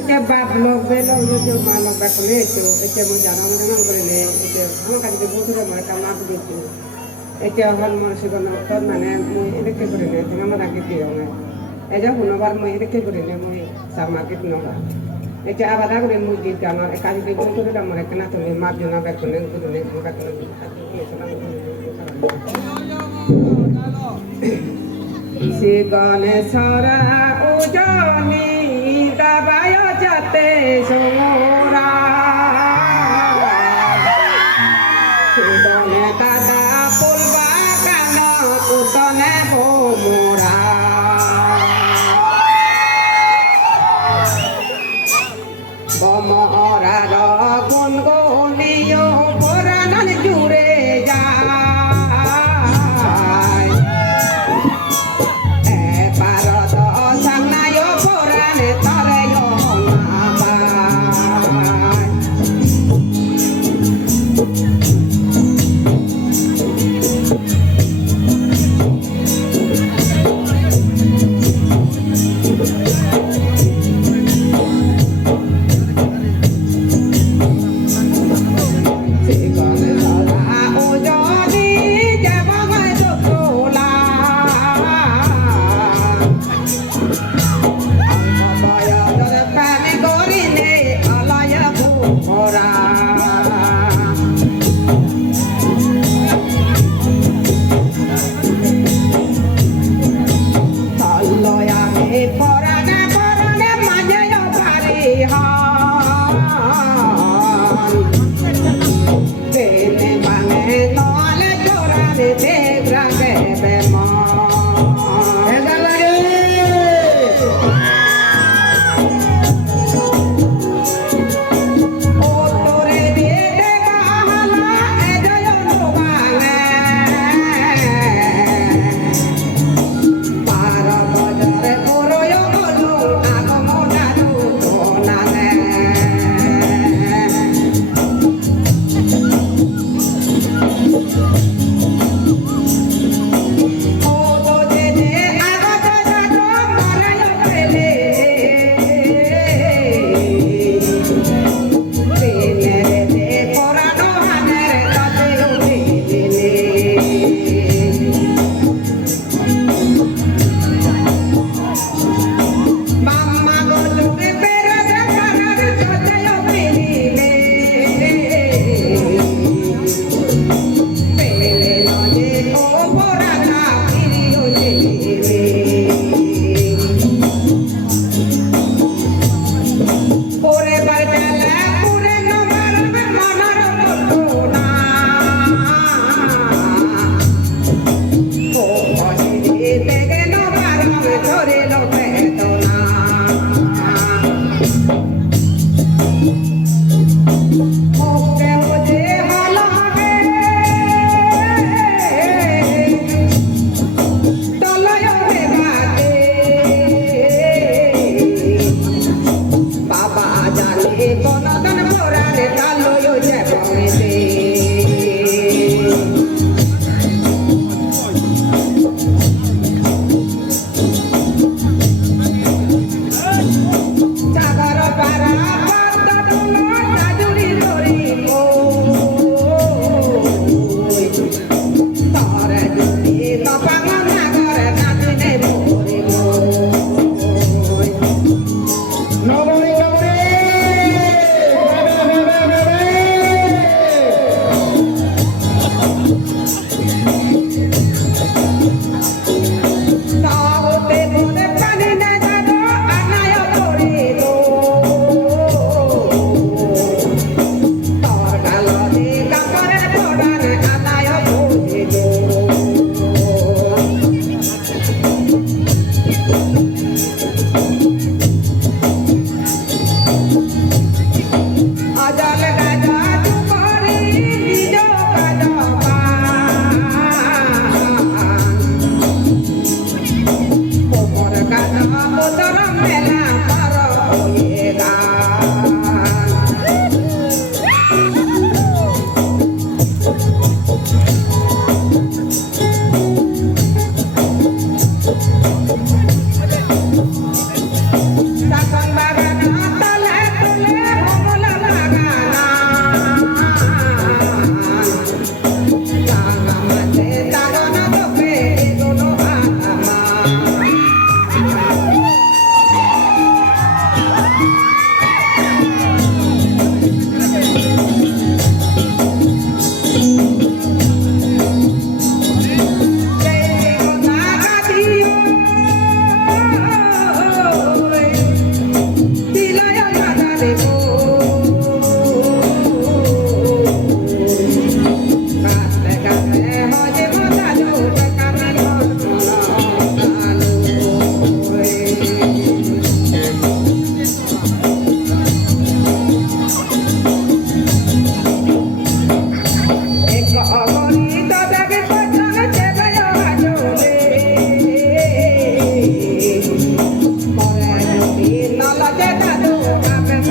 এটা বাপ লোক বেলো যে মানব বেকলে তো এটা মই জানা না করে নে এটা আমার কাছে বছরে মরে কাম দিতে এটা হল মানসিক নকর মানে মই এদিকে করে নে তুমি আমার আগে দিও না এই যে হুনবার মই এদিকে করে নে মই সার মার্কেট নবা এটা আবার করে মই দিতে আমার কাজে বছরে আমার কেনা তুমি মাপ জনা বেকলে করে নে বেকলে সে গণেশরা উজনি দাবায় যাতে সোরা সে গণে দাদা পুলবা কান উতনে মোরা বমরার গুনগুনিও পরাণ জুড়ে যা দাদু বাপে